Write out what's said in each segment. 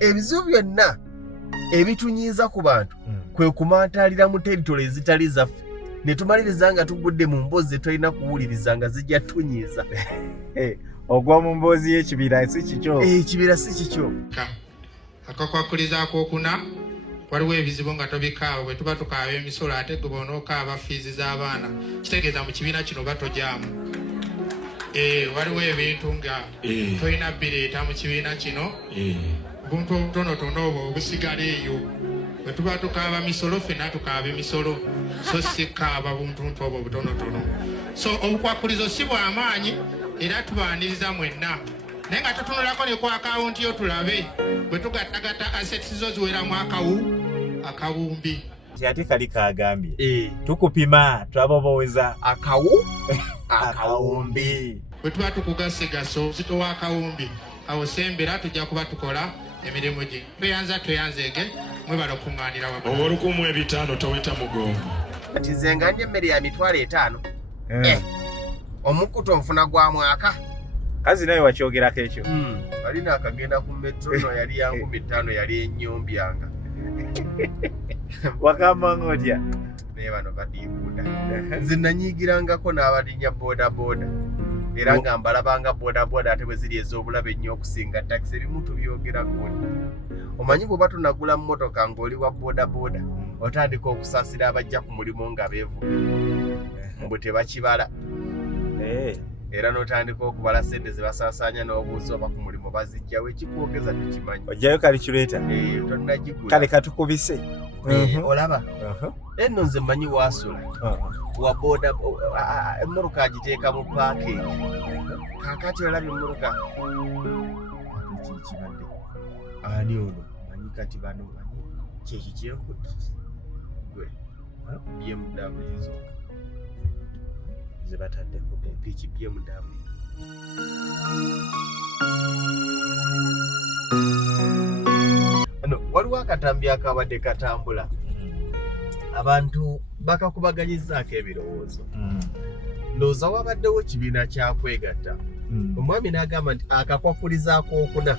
ebizibu byonna ebitunyiiza ku bantu kwe kumantaalira mu teritole ezitali zaffe ne tumaliriza nga tugudde mu mboozi tetulina kuwuliriza nga zijja tunyiiza. Ogwa mu mboozi y'ekibira si kikyo. Ekibira si kikyo. Akakwakuliza akokuna waliwo ebizibu nga tobikaaba bwe tuba tukaaba emisolo ate gwe bonookaaba fiizi z'abaana kitegeeza mu kibiina kino batojaamu. Waliwo ebintu nga tolina bireeta mu kibiina kino buntu obutonotono obwo obusigala eyo bwe tuba tukaaba misolo ffenna tukaaba emisolo so si kaaba buntuntu obwo obutonotono. So obukwakulizo si bw'amaanyi era tubaaniriza mwenna naye nga tutunulako ne ku akawunti yo tulabe bwe tugattagatta assets zo ziweramu akawumbi. Ate kali kagambye tukupima tulaba boweza akawumbi. Bwe tuba tukugasigaso zitowa akawumbi awo sembera tujja kuba tukola emirimu gye tweyanzege mwebala okuŋŋaanira wamu. Olukumu 5 toweta mugongo. Kati nze nga ndya emmere ya mitwalo 5 omukkuto nfuna gwa mwaka. Kazi naye wakyogerako ekyo. Alina akagenda ku metro no yali ya 5,000 yali ennyombyanga. Wakamba ng'otya? Naye bano badiibuuda. Nze nanyiigirangako n'abalinya boodabooda. Era nga mbalabanga boodabooda ate bwe ziri ez'obulabe ennyo okusinga takisi ebimu tubyogerako nti. Omanyi bw'oba tunagula mmotoka ng'oli wa boodabooda otandika okusaasira abajja ku mulimu nga beevuga. Mbwe tebakibala. Era n'otandika okubala ssente ze basaasaanya n'obuuza oba ku mulimu bazijjawo ekikwogeza tukimanyi. Ojjayo kalikyuleeta? Tonnagigula. Kale katukubise. Olaba enno nze mmanyi waasula wa booda emmoroka agiteeka mu paakingi kaakati olabye emmoroka kibadde ani ono manyi kati bano manyi kyeki kyenkudde gwe BMW zokka ze bataddeko piki BMW. Waliwo akatambi akabadde katambula abantu bakakubaganyizaako ebirowoozo. Ndowooza wabaddewo kibiina kyakwegatta. Omwami n'agamba nti akakwakulizaako okuna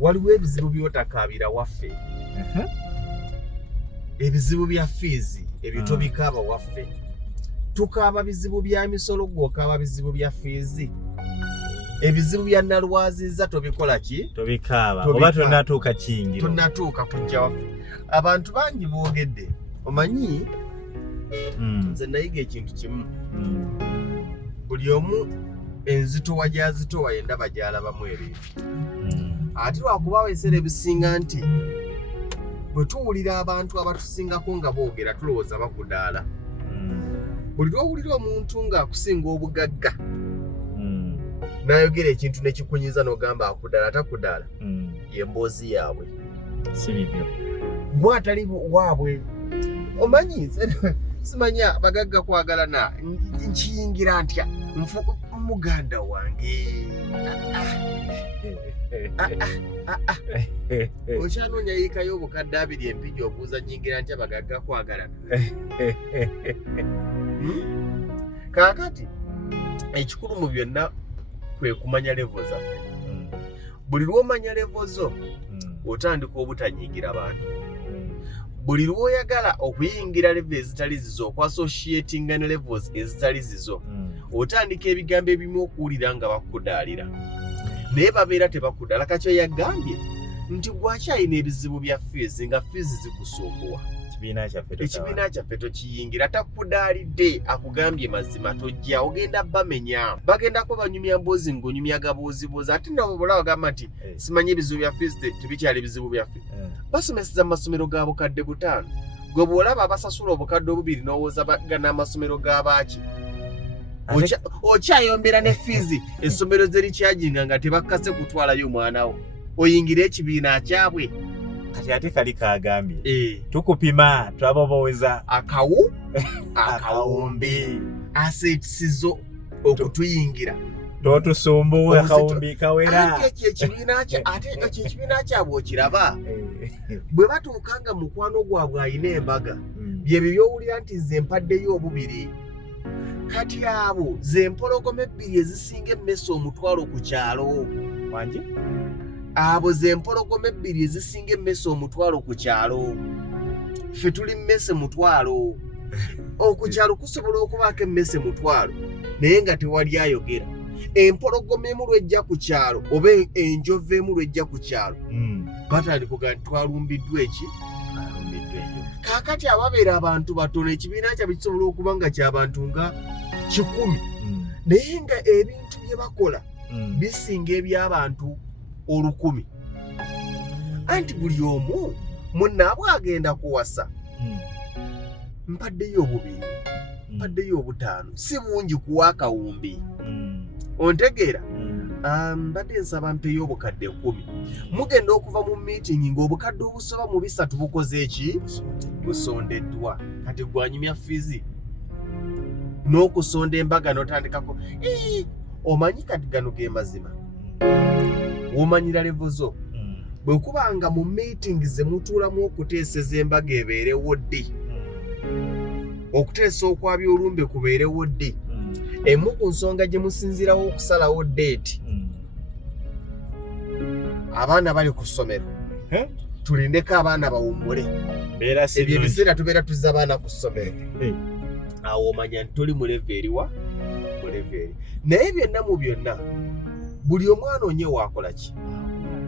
waliwo ebizibu by'otakaabira waffe. Ebizibu bya fiizi ebyo tobikaaba waffe. Tukaaba bizibu bya misolo gw'okaaba bizibu bya fiizi. Ebizibu bya nalwaziza tobikola ki? Tobikaaba. Oba tonnatuuka kiyingiro. Tonnatuuka kujja waffe. Abantu bangi boogedde. Omanyi nze nayiga ekintu kimu. Buli omu enzitowa gy'azitowa yendaba gy'alabamu ereetu. Ate lwakuba ebiseera ebisinga nti bwe tuwulira abantu abatusingako nga boogera tulowooza bakudaala. Buli lwowulira omuntu ng'akusinga obugagga n'ayogera ekintu ne kikunyiza n'ogamba akudaala takudaala ye mboozi yaabwe. Si bibyo. Mwatali waabwe. Omanyi simanya abagagga kwagalana nkiyingira ntya muganda wange. Okyanoonya yiikayo obukadde 2 empigi obuuza nyingira ntya abagagga kwagalana. Kaakati ekikulu mu byonna kwe kumanya levo zaffe. Buli lw'omanya levo zo otandika obutanyiigira bantu. Buli lw'oyagala okuyingira levo ezitali zizo okwasociatinga ne levels ezitali zizo otandika ebigambo ebimu okuwulira nga bakudaalira naye babeera tebakudaala. Kakyo yagambye nti bwakyalina ebizibu bya fiizi nga fiizi zikusumbuwa ekibiina kyaffe tokiyingira. Takudaalidde akugambye mazima tojja ogenda bamenya bagendako banyumya mboozi ng'onyumya gaboozibuuzi ate nabo bola bagamba nti simanyi ebizibu bya fiizi tebikyali bizibu byaffe. Basomeseza mu masomero ga bukadde 5 gwe bw'olaba abasasula obukadde 2 n'owooza bagana amasomero g'abaaki okyayombera ne fiizi essomero ze likyajinga nga tebakase kutwalayo omwana wo oyingira ekibiina kyabwe. Kati ate kali kagambye tukupima tulaba boweza akawumbi asetizizo okutuyingira totusumbuwe akawumbi kawera. Ate ekibiina kyabwe okiraba bwe batuukanga mukwano gwabwe ayina embaga byebyo byowulira nti nze mpaddeyo obubiri. Kati abo ze mpologoma 2 ezisinga emmese omutwalo ku kyalo. Wangi abo ze empologoma ebbiri ezisinga emmese omutwalo ku kyalo. Ffe tuli mmese mutwalo. Okukyalo kusobola okubaako emmese mutwalo naye nga tewali ayogera. Empologoma emu lwejja ku kyalo oba enjovu emu lwejja ku kyalo batandika kuga nti twalumbiddwa eki. Kaakati ababeera abantu batono ekibiina kyabwe kisobola okuba nga ky'abantu nga 100 naye nga ebintu bye bakola bisinga eby'abantu 100. Anti buli omu munnaabwe agenda kuwasa mpaddeyo 2 mpaddeyo 5 si bungi kuwa akawumbi. Ontegeera? Mbadde nsaba mpeyo obukadde 10. Mugenda okuva mu meeting ng'obukadde obusoba mu 3 bukoze eki? Busondeddwa. Kati gwanyumya fizi n'okusonda embaga n'otandikako omanyi kati gano ge mazima. Womanyira levo zo bwe kubanga mu meeting ze mutuulamu okuteeseza embaga ebeerewo ddi, okuteesa okwabya olumbe kubeerewo ddi, emu ku nsonga gye musinzirawo okusalawo date. Abaana bali ku ssomero tulindeko abaana bawummule. Ebyo ebiseera tubeera tuzza abaana ku ssomero. Awo omanya nti tuli mu levo eriwa? Mu levo eri. Naye byonna mu byonna buli omwana onye waakola ki?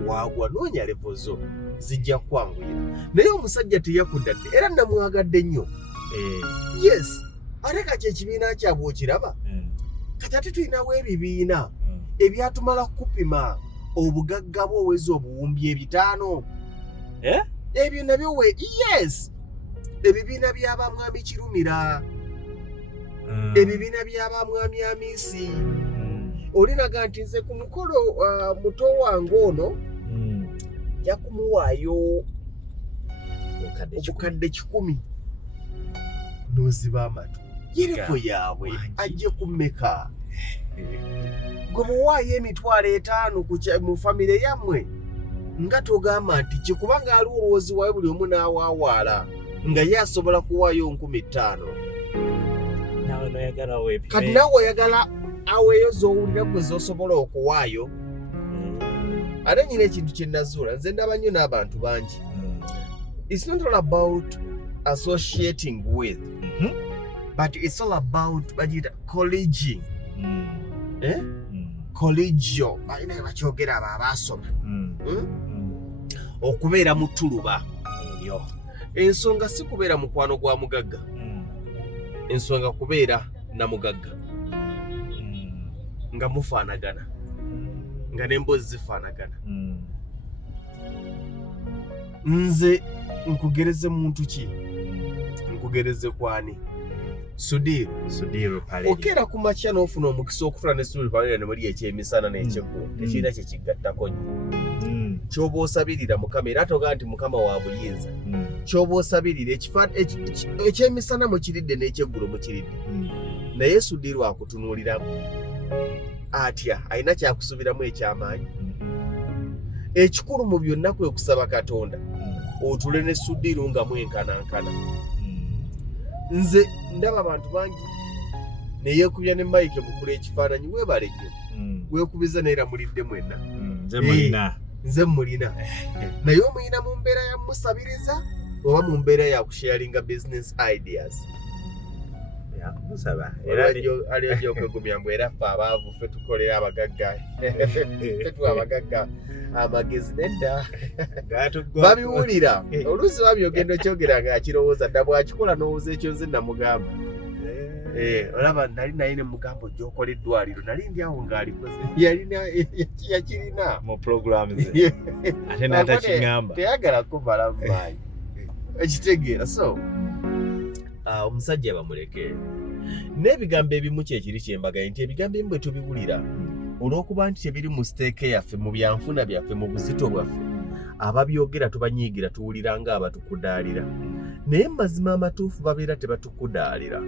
Waagwa noonya levo zo zijja kwanguyira. Naye omusajja teyakuddadde era namwagadde nnyo. Yes, ate kati ekibiina kyabwe okiraba? Kati ate tulinawo ebibiina ebyatumala kupima obugagga bwo oweza obuwumbi 5. Ebyo nabyo yes, ebibiina by'abamwami Kirumira, ebibiina by'abamwami Amisi. Olinaga nti nze ku mukolo muto wange ono ja kumuwaayo obukadde 10 noziba amatu. Yerefo yaabwe ajje kummeka? Gwe muwaayo emitwalo 5 mu famire yammwe nga togamba nti kikubanga ali olwozi waayo buli omu n'awaawaala nga ye asobola kuwaayo 5,000. Kati naawe oyagala aweeyo z'owulira gwe z'osobola okuwaayo. Ate nyina ekintu kye nazuula nze ndaba nnyo n'abantu bangi. It's not all about associating with, but it's all about bagita collegiing. Collegio balina bakyogera abo abaasoma. Okubeera mu ttuluba eryo. Ensonga si kubeera mukwano gwa mugagga, ensonga kubeera na mugagga nga mufaanagana, nga n'emboozi zifaanagana. Nze nkugereze muntu ki? Nkugereze kwani? Sudiru Paleri. Okera ku makya n'ofuna omukisa okutula ne Sudiru Paleri ne muri ekyemisana n'ekyeggulo. Tekirina kye kigattako nnyo. Ky'oba osabirira Mukama era togaa nti Mukama wa buyinza. Ky'oba osabirira ekyemisana mukiridde n'ekyeggulo mukiridde. Naye Sudiru akutunuuliramu atya alina kyakusubiramu ekyamaanyi. Ekikulu mu byonna kwe kusaba Katonda otule ne Sudiru nga mwenkanankana. Nze ndaba abantu bangi neyeekubya ne Mike mukula ekifaananyi weebale nnyo. Weekubiza naye mulidde mwenna. Nze mulina. Naye omulina mu mbeera ya musabiriza oba mu mbeera ya kusharinga business ideas? Musaba era aliyo kwegumya mbwe era ffe abaavu ffe tukolera abagagga. Ffe tuwa abagagga amagezi nedda babiwulira. Oluusi babyogenda okyogera nga akirowooza dda bw'akikola n'owooza ekyo nze namugamba. Olaba nali naye ne mugamba ojja okola eddwaliro nali ndi awo ng'alikoze yakirina mu program ze ate n'atakigamba teyagala kumala mu maanyi ekitegeera. So omusajja bamuleke n'ebigambo ebimu kyekiri kyembagaye nti ebigambo ebimu bwe tubiwulira olw'okuba nti tebiri mu siteeke yaffe mu byanfuna byaffe mu buzito bwaffe ababyogera tubanyiigira tuwulira nga abatukudaalira naye mu mazima amatuufu babeera tebatukudaalira.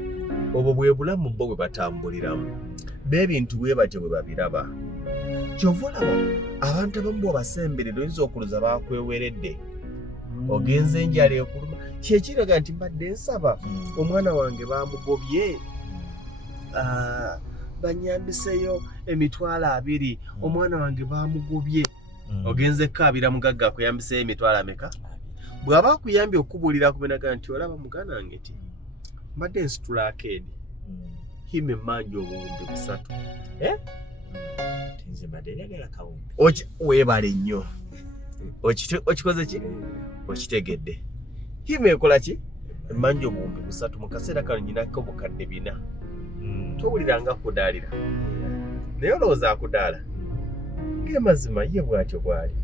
Obwo bwe bulamu bo bwe batambuliramu n'ebintu bwe batyo bwe babiraba. Kyova olaba abantu abamu bw'obasemberera oyinza okuluza bakweweredde ogenze enjala ekuluma kyekiraga nti mbadde nsaba omwana wange bamugobye banyambiseyo emitwalo 2 omwana wange bamugobye ogenze kaabira mugagga akuyambise emitwalo ameka bw'aba akuyambye okubuulira kubenaga nti olaba mugana wange ti mbadde nsitula akeedi hime mmanji obuwumbi 3 tinze mbadde njagala kawumbi weebale nnyo okikoze ki okitegedde hime ekola ki emmanji obuwumbi 3 mu kaseera kano nyinako bukadde 4 towuliranga kudaalira naye olowooza akudaala ng'emazima ye bw'atyo bw'ali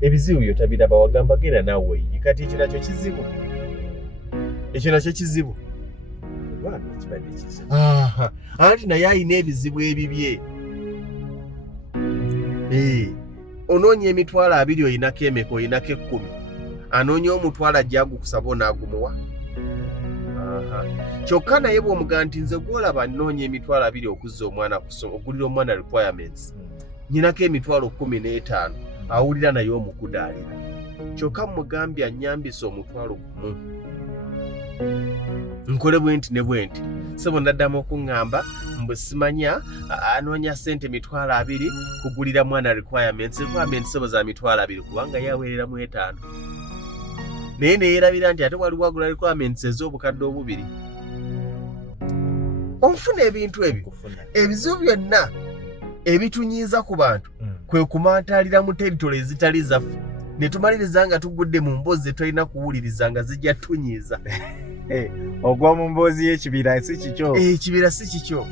ebizibu byo tabiraba wagamba genda naawe weeyi kati ekyo nakyo kizibu kibadde kizibu anti naye alina ebizibu ebibye onoonya emitwalo 2 oyinako emeka oyinako 10 anoonya omutwalo ajja agukusaba onaagumuwa kyokka naye bw'omugamba nti nze gwolaba nnoonya emitwalo 2 okuzza omwana ogulira omwana requirements nyinako emitwalo 15 awulira naye omukudaalira kyokka mugambye anyambisa omutwalo 1 nkole bwenti ne bwenti sebo naddamu okuŋŋamba mbu simanya anoonya ssente emitwalo 2 kugulira mwana requirements sebo za mitwalo 2 kubanga yaweereramu 5 naye neyeerabira nti ate waliwo agula requirements ez'obukadde 2 onfuna ebintu ebyo ebizibu byonna ebitunyiiza ku bantu kwe kumantaalira mu teritole ezitali zaffe ne tumaliriza nga tugudde mu mboozi zetulina kuwuliriza nga zijja tunyiiza ogwa mu mboozi y'ekibira si kikyo ekibira si kikyo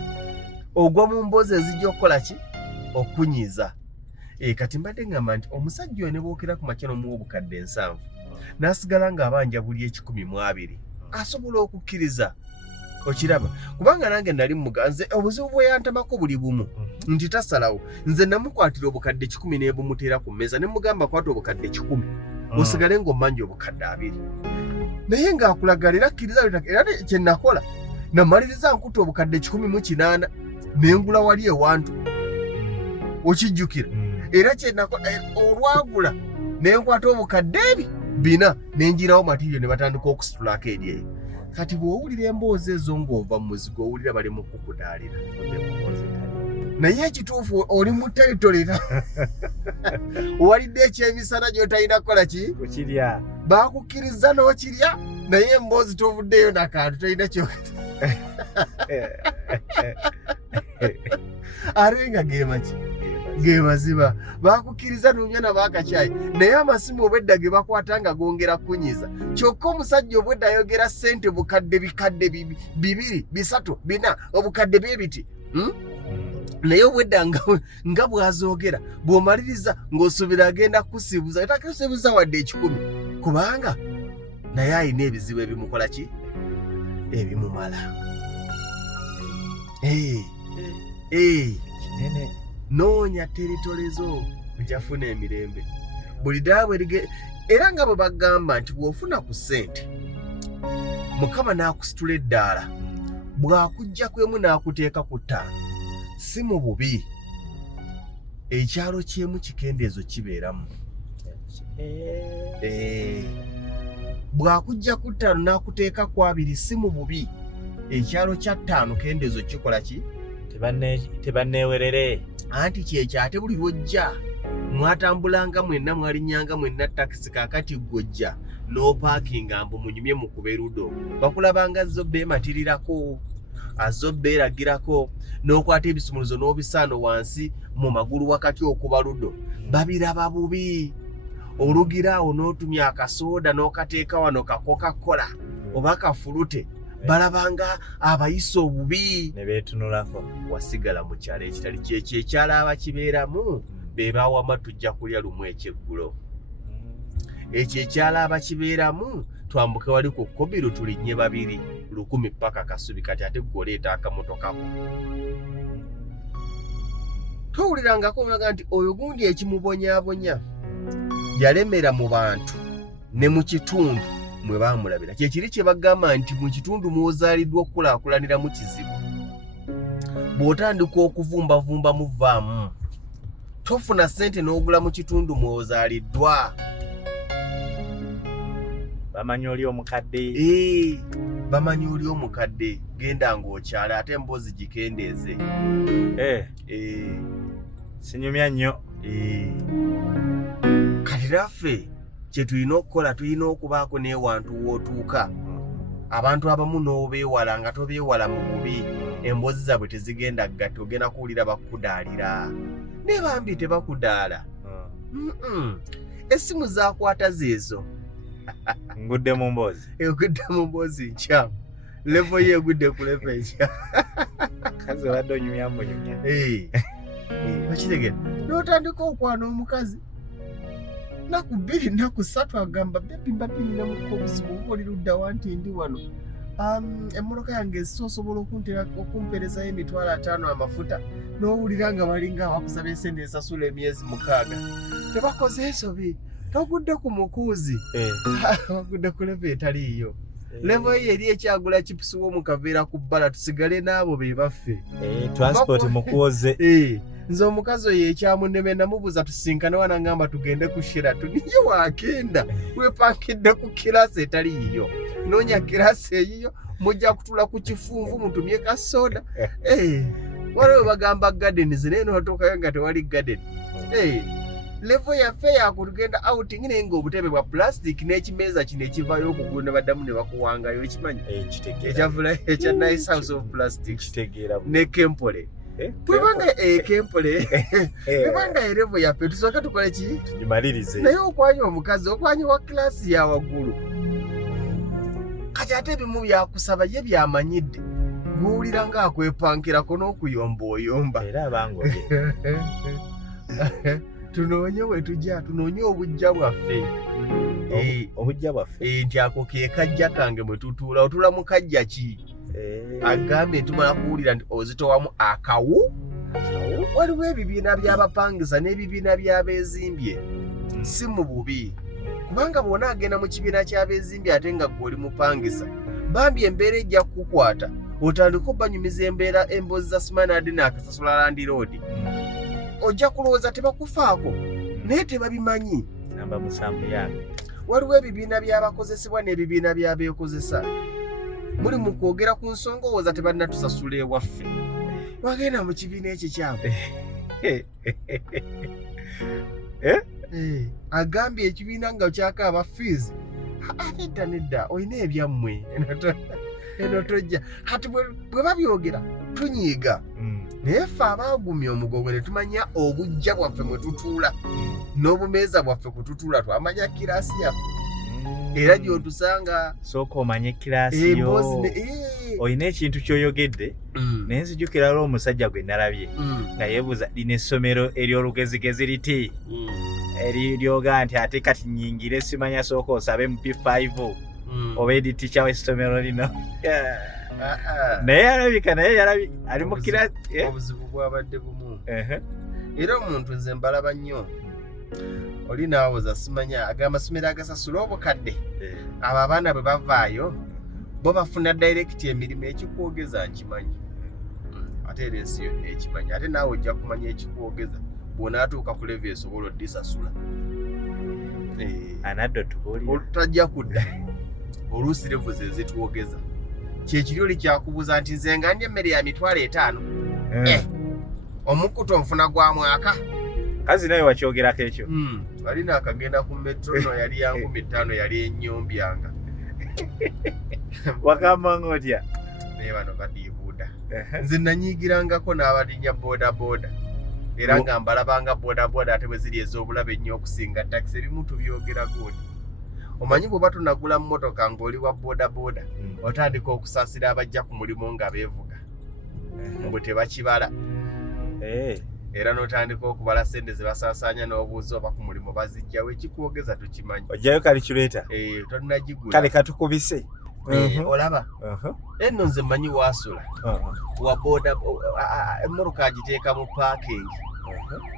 ogwa mu mboozi ezijja okukola ki okunyiiza kati mbadde ngamba nti omusajja oyo ne bookera ku makya n'omuwa obukadde 7 n'asigala ng'abanja buli 120 asobola okukkiriza okiraba kubanga nange nali muganze obuzibu bwe yantamako buli bumu nti tasalawo nze namukwatira obukadde 10 ne bumuteera ku mmeeza ne mugamba kwata obukadde 10 osigale ng'ommanja obukadde 2 naye ng'akulagalira akkiriza era kye nakola namaliriza nkuta obukadde 18 nengula wali ewantu okijjukira era kye nakola olwagula nenkwata obukadde 4 nenjirawo matirio ne batandika okusitulako eri eyo kati bw'owulira emboozi ezo ng'ova mu muzigo owulira bali mu kukudaalira naye ekituufu oli mu teritolera walidde ekyemisana gy'otalina kukola ki okirya baakukkiriza n'okirya naye emboozi tovuddeyo nakantu tolina kyokati ate nga gemaki ge maziba baakukkiriza n'onywa nabo akacyayi naye amasimu obwedda ge bakwata nga gongera kunyiiza kyokka omusajja obwedda ayogera ssente bukadde bikadde 2 3 4 obukadde bwebiti naye obwedda nga bw'azoogera bw'omaliriza ng'osuubira agenda kusibuza etakusibuza wadde 10 kubanga naye alina ebizibu ebimukola ki ebimumala kinene noonya teritolezo ojafuna emirembe buli daabwe era nga bwe bagamba nti bw'ofuna ku ssente mukama n'akusitula eddaala bw'akujja kwemu n'akuteeka ku 5 si mu bubi ekyalo kyemu kikendeezo kibeeramu bw'akujja ku 5 n'akuteeka ku 2 si mu bubi ekyalo kya 5 kendeezo kikola ki tebanneewerere anti kyekyo ate buli lwojja mwatambulanga mwenna mwalinnyanga mwenna takisi kaakati gwojja n'opaakinga mbu munyumye mu kubeerudo bakulabanga zobba ematirirako azobba eragirako n'okwata ebisumuluzo n'obisaano wansi mu magulu wakati okuba ludo babiraba bubi olugira awo n'otumya akasooda n'okateeka wano kakokakola oba kafulute balabanga abayisa obubi ne beetunulako wasigala mu kyalo ekitali kyekyo ekyalo abakibeeramu be bawama tujja kulya lumu ekyeggulo ekyo ekyalo abakibeeramu twambuke wali ku kkobiru tulinnye 2 1,000 paka kasubi kati ate gwoleeta akamotokako towulirangako olaga nti oyo gundi ekimubonyaabonya yalemera mu bantu ne mu kitundu mwe baamulabira kyekiri kye bagamba nti mu kitundu mw'ozaaliddwa okukulaakulaniramu kizibu bw'otandika okuvumbavumba muvaamu tofuna ssente n'ogula mu kitundu mw'ozaaliddwa bamanyi oli omukadde bamanyi oli omukadde genda ng'okyale ate emboozi gikendeeze sinyumya nnyo kati laffe kye tulina okukola tulina okubaako n'ewantu wootuuka abantu abamu n'obeewala nga tobeewala mu bubi emboozi zaabwe tezigenda gatta ogenda kuwulira bakudaalira naye bambi tebakudaala essimu zaakwata zeezo ngudde mu mboozi egudde mu mboozi nkyamu levo ye egudde ku levo enkya kazi obadde onyumyambonyumya bakitegera n'otandika okwana omukazi naku 2 naku 3 agamba bebi mbadde ninamuko obuzibu oba oli luddawa nti ndi wano emmotoka yange osobola okumpeerezayo emitwalo 5 amafuta n'owulira nga balinga abakusaba esente ensasula emyezi 6 tebakoze ensobi togudde ku mukuuzi wagudde ku levo etaliiyo levo ye eri ekyagula chipusi w'omukaveera ku bbala tusigale n'abo be baffe transport mukuoze nze omukazi oyo ekyamuneme namubuuza tusinkane wana ngamba tugende ku Sheraton niye wakenda wepankidde ku kirasi etali yiyo noonya kirasi eyiyo mujja kutula ku kifunvu mutumye ka soda waliwo bagamba gardens naye nootuukayo nga tewali garden levo yaffe yakutugenda outing naye ng'obutebe bwa plastic n'ekimeeza kino ekivayo okugulu ne baddamu ne bakuwangayo ekimanyi ekyavula ekya nice house of plastic ne kempole bwebanga kempole bwebanga erevo yaffe tusooke tukole ki tugimalirize naye okwanya omukazi okwanya wa kilasi ya waggulu kati ate ebimu byakusaba ye byamanyidde gw'owulira ng'akwepankirako n'okuyomba era abangoye tunoonye we tujja tunoonye obujja bwaffe obujja bwaffe nti ako ke kajja kange mwe tutuula otula mu kajja ki agambye tumala kuwulira nti ozitowamu akawu waliwo ebibiina by'abapangisa n'ebibiina by'abeezimbye si mu bubi kubanga bw'ona agenda mu kibiina ky'abeezimbye ate nga gw'oli mupangisa bambi embeera ejja kukukwata otandika obbanyumiza embeera emboozi za simanadi n'akasasula landiroodi ojja kulowooza tebakufaako naye tebabimanyi namba musanvu yange waliwo ebibiina by'abakozesebwa n'ebibiina by'abeekozesa muli mu kwogera ku nsonga owooza tebalina tusasula ewaffe wagenda mu kibiina ekikyamu agambye ekibiina nga kyakaaba fees ate nedda olina ebyammwe eno tojja kati bwe babyogera tunyiiga naye ffe abaagumya omugongo ne tumanya obujja bwaffe mwe tutuula n'obumeeza bwaffe kwe tutuula twamanya kirasi yaffe era gy'otusanga sooka omanye kirasi yo olina ekintu ky'oyogedde naye nzijukira lwo omusajja gwe nalabye nga yeebuuza lino essomero ery'olugezigezi liti eryoga nti ate kati nnyingire simanya sooka osabe mu P5 oba editica w'essomero lino naye yalabika naye ali mu kirasi obuzibu bwabadde bumu era omuntu nze mbalaba nnyo oli naawooza simanya agamba amasomero agasasula obukadde abo abaana bwe bavaayo bo bafuna dayirekiti emirimu ekikwogeza nkimanyi ate era ensi yonna ekimanyi ate naawe ojja kumanya ekikwogeza bw'onaatuuka ku levo esobola oddisasula anaddo tubuulira tajja kudda oluusi levo ze zitwogeza kyekiri oli kyakubuuza nti nze nga ndya emmere ya mitwalo 5 omukkuto nfuna gwa mwaka kazi naye wakyogerako ekyo alina akagenda ku metro no yali ya 15 yali ennyombyanga wakambanga otya naye bano badiibuuda nze nanyiigirangako n'abalinnya boodabooda era nga mbalabanga boodabooda ate bwe ziri ez'obulabe ennyo okusinga takisi ebimu tubyogerako nti omanyi bw'oba tunagula mmotoka ng'oli wa boodabooda otandika okusaasira abajja ku mulimu nga beevuga mbwe tebakibala era n'otandika okubala sente ze basaasaanya n'obuuza oba ku mulimu bazijjawo ekikwogeza tukimanyi ojjayo kalikyuleeta tonagigula kale katukubise olaba enno nze mmanyi waasula wa boda emmoroka agiteeka mu paakingi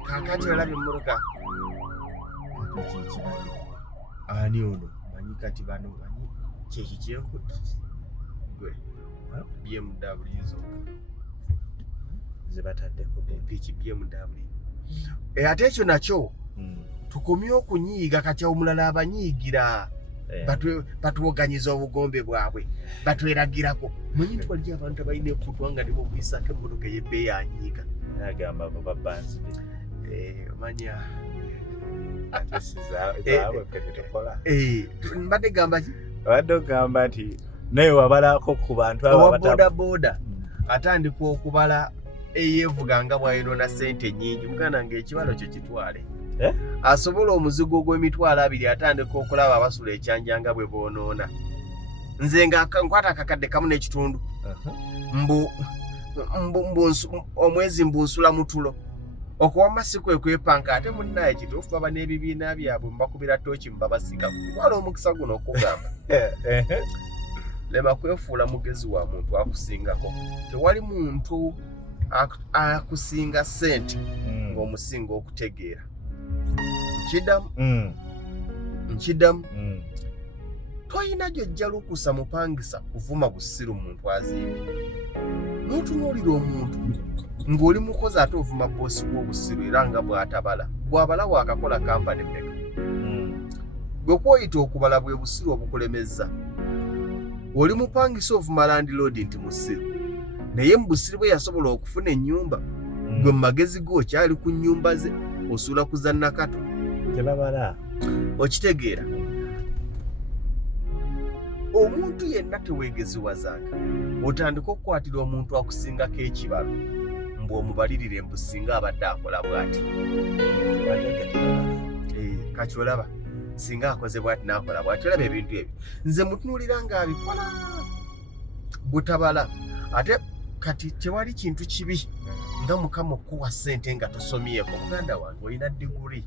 kakati olaba emmoroka ani ono manyi kati bano manyi kyeki kyenkudde gwe BMW zokka zebataddeko empiki BMW ate ekyo nakyo tukomye okunyiiga kati omulala abanyiigira batuwoganyiza obugombe bwabwe batweragirako manyi nti waliyo abantu abalina ekutwa nga nimo okuyisako emmotoka ey'ebbeeyi anyiiga agamba bo babbanzi omanya Mbadde gamba ki? Abadde ogamba nti naye wabalako ku bantu abo boda atandika okubala eyeevuga nga bw'ayonona ssente nnyingi. Muganda ng'ekibalo kyo kitwale. Asobola omuzigo gw'emitwalo 2 atandika okulaba abasula ekyanja nga bwe boonoona. Nze nga nkwata akakadde kamu n'ekitundu. Omwezi mbunsula mutulo. Okuwamba si kwe kwepanka ate munnaye kituufu baba n'ebibiina byabwe mbakubira tooki mbabasika. Kutwala omukisa guno okugamba. Lema kwefuula mugezi wa muntu akusingako. Tewali muntu akusinga ssente ng'omusinga okutegeera. Nkidamu. Toyina gy'ojja lukusa mupangisa kuvuma busiru muntu azimbi. N'otunuulira omuntu ng'oli mukozi ate ovuma boosi w'obusiru era nga bw'atabala. Bw'abala waakakola kampani mmeka. Gwe Kw'oyita okubala bwe busiru obukulemezza. Oli mupangisa ovuma landlord nti musiru. Naye mu busiru bwe yasobola okufuna ennyumba. Gwe mu magezi go kyali ku nnyumba ze osula kuzanna kato. Tebabala. Okitegeera. Omuntu yenna teweegeziwazanga. Otandika okukwatira omuntu akusingako ekibalo. Mbw omubalirire embusinga abadde akola bw'ati. Kati olaba. Singa akoze bw'ati n'akola bw'ati. Olaba ebintu ebyo. Nze mutunuulira ng'abikola. Butabala. Ate kati tewali kintu kibi nga Mukama okuwa ssente nga tosomyeko. Muganda wange olina diguli.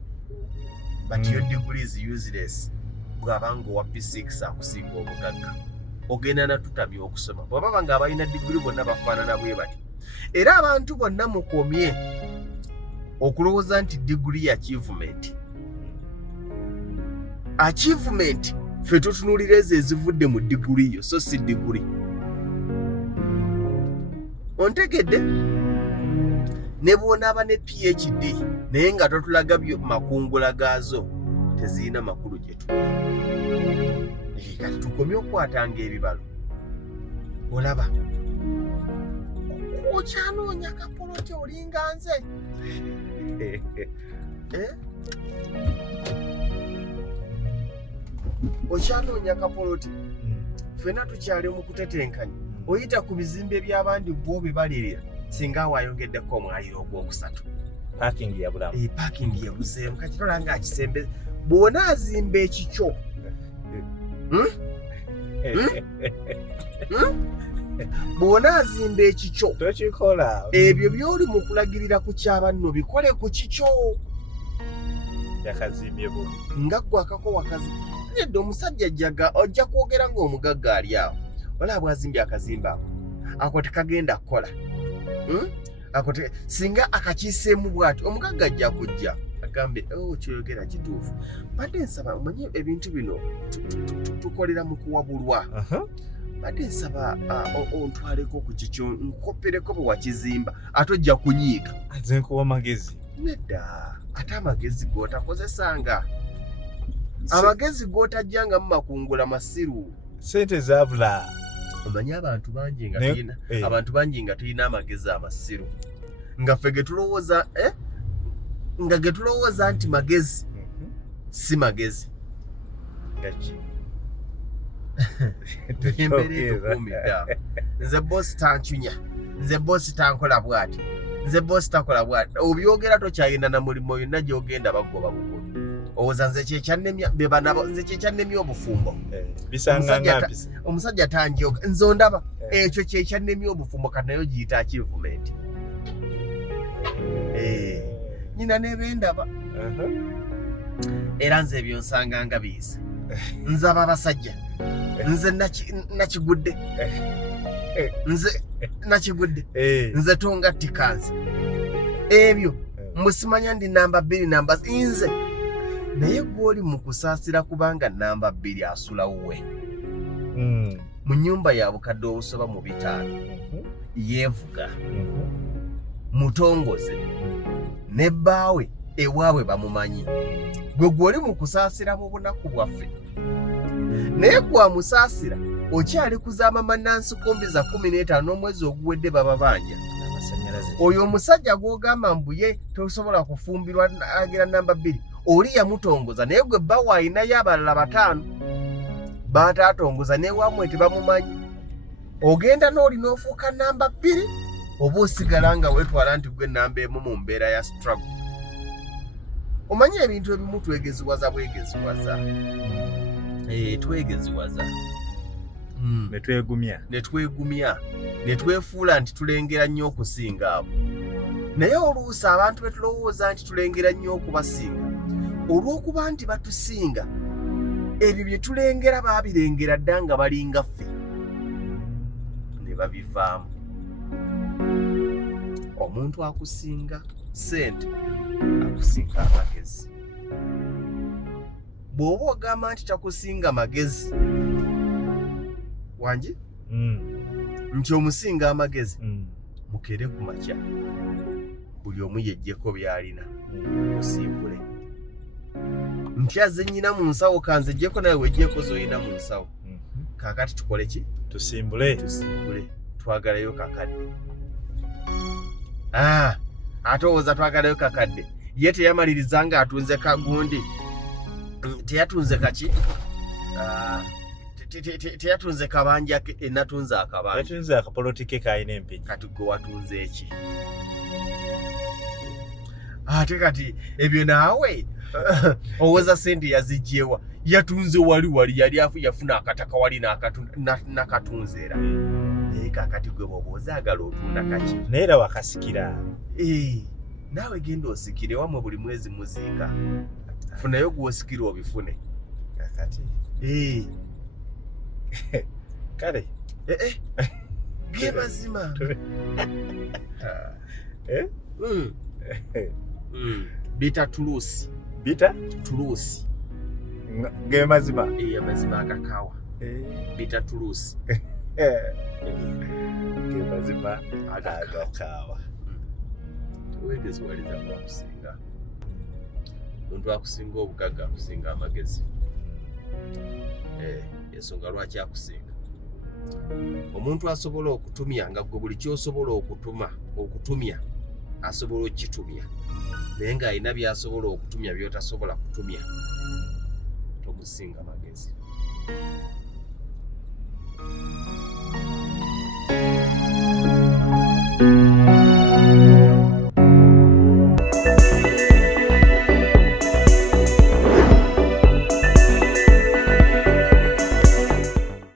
But your degree is useless. Bw'abanga owa P6 akusinga obugagga. Ogenda natutamya okusoma. Bw'ababa nga abalina diguli bonna bafaanana bwe bati. Era abantu bonna mukomye okulowooza nti diguli achievement. Achievement ffe tutunuulira ezo ezivudde mu diguli yo so si diguli. Ontegedde ne bw'onaaba ne PhD naye nga totulaga makungula gaazo tezirina makulu gye tuli. Kati tukomye okukwatanga ebibalo. Olaba okyanoonya kapoloti olinga nze. Okyanoonya kapoloti. Ffenna tukyali mu kutetenkanya. Oyita ku bizimbe by'abandi gwo bibalirira singa wayongeddeko omwaliro ogwokusatu. Parking ya bulamu. Parking yebuzeemu kati tolanga akisembe bw'ona azimba ekikyo. Bw'ona azimba ekikyo tokikola. Ebyo by'oli mu kulagirira ku kyabanno bikole ku kikyo. Yakazimbye bubi. Nga ggwe akako wakazi. Edda omusajja ojja kwogera ng'omugagga ali awo. Wala bwazimbye akazimba ako tekagenda kukola. Singa akakiiseemu bw'ati omugagga ajja kujja agambe kyoyogera kituufu. Badde nsaba omanye ebintu bino tukolera mu kuwabulwa. Badde nsaba ontwaleko ku kikyo nkoppereko bwe wakizimba ate ojja kunyiiga. Nze nkuwa magezi. Nedda ate amagezi g'otakozesanga. Amagezi g'otajjanga mu makungula masiru. Sente zabula. Omanyi abantu bangi nga tulina amagezi amasiru. Nga ffe getulowooza nga getulowooza nti magezi si magezi. Gaki. Embeera etukuumidda. Nze bosi tancunya. Nze bosi tankola bw'ati. Nze bosi takola bw'ati. Obyogera tokyayina na mulimo yonna gy'ogenda bagoba bugolo. Owoza nze kyekyannemya beba nabo nze kyekyannemya obufumbo. Omusajja tanjoga nze ondaba ekyo kyekyannemya obufumbo kanayo giyita achievement. Nyina n'ebendaba. Era nze ebyo nsanga nga biisa. Nzaba abasajja. Nze nakigudde. Nze nakigudde. Nze tonga tikanzi. Ebyo musimanya ndi namba 2 namba nze. Naye gw'oli mu kusaasira kubanga namba 2 asula wuwe. Mu nnyumba ya bukadde obusoba mu 5 yeevuga. Mutongoze ne bbaawe ewaabwe bamumanyi. Gwe gw'oli mu kusaasira mu bunaku bwaffe. Naye gwamusaasira okyali kuzaama mannansi kombi za 15 n'omwezi oguwedde baba banja. Oyo omusajja gw'ogamba mbu ye tosobola kufumbirwa agira namba 2 oli yamutongoza naye gwe bba wayinayo abalala 5 bataatongoza ne wamwe tebamumanyi ogenda n'oli n'ofuuka namba 2 oba osigala nga weetwala nti gwe namba 1 mu mbeera ya struggle. Omanyi ebintu ebimu twegeziwaza bwegeziwaza twegeziwaza netwegumya netwefuula nti tulengera nnyo okusinga abo. Naye oluusi abantu betulowooza nti tulengera nnyo okubasinga olw'okuba nti batusinga ebyo bye tulengera baabirengera dda nga balinga ffe ne babivaamu. Omuntu akusinga ssente akusinga amagezi. Bw'oba ogamba nti takusinga magezi wangi nti omusinga amagezi mukere ku makya buli omu yejjeko by'alina osiibule nti aze nnyina mu nsawo kanze jjeko nawe wejjeko z'olina mu nsawo. Kaakati tukole ki? Tusimbule twagalayo kakadde. Ate owooza twagalayo kakadde ye teyamaliriza nga atunze kagundi teyatunze kaki teyatunze kabanja enatunze akabanja yatunze akapolotike kayina empiki. Kati gwe watunze eki? Ate kati ebyo naawe owooza sente yazijjewa yatunze wali yali yafuna akataka wali nakatunze era naye kakati gwe bw'oba ozaagala otunda kaki naye era wakasikira. Naawe genda osikire wamwe buli mwezi muziika funayo gw'osikira obifune kakati kale ge mazima bita tuluusi ge mazima amazima agakaawa bita tuluusi ge mazima agakaawa. Weegeziwaliza kwakusinga omuntu akusinga obugagga akusinga amagezi. Ensonga lwaki akusinga omuntu asobola okutumya nga gwe buli kyosobola okutumya asobola okukitumya naye ng'alina by'asobola okutumya by'otasobola kutumya tomusinga magezi.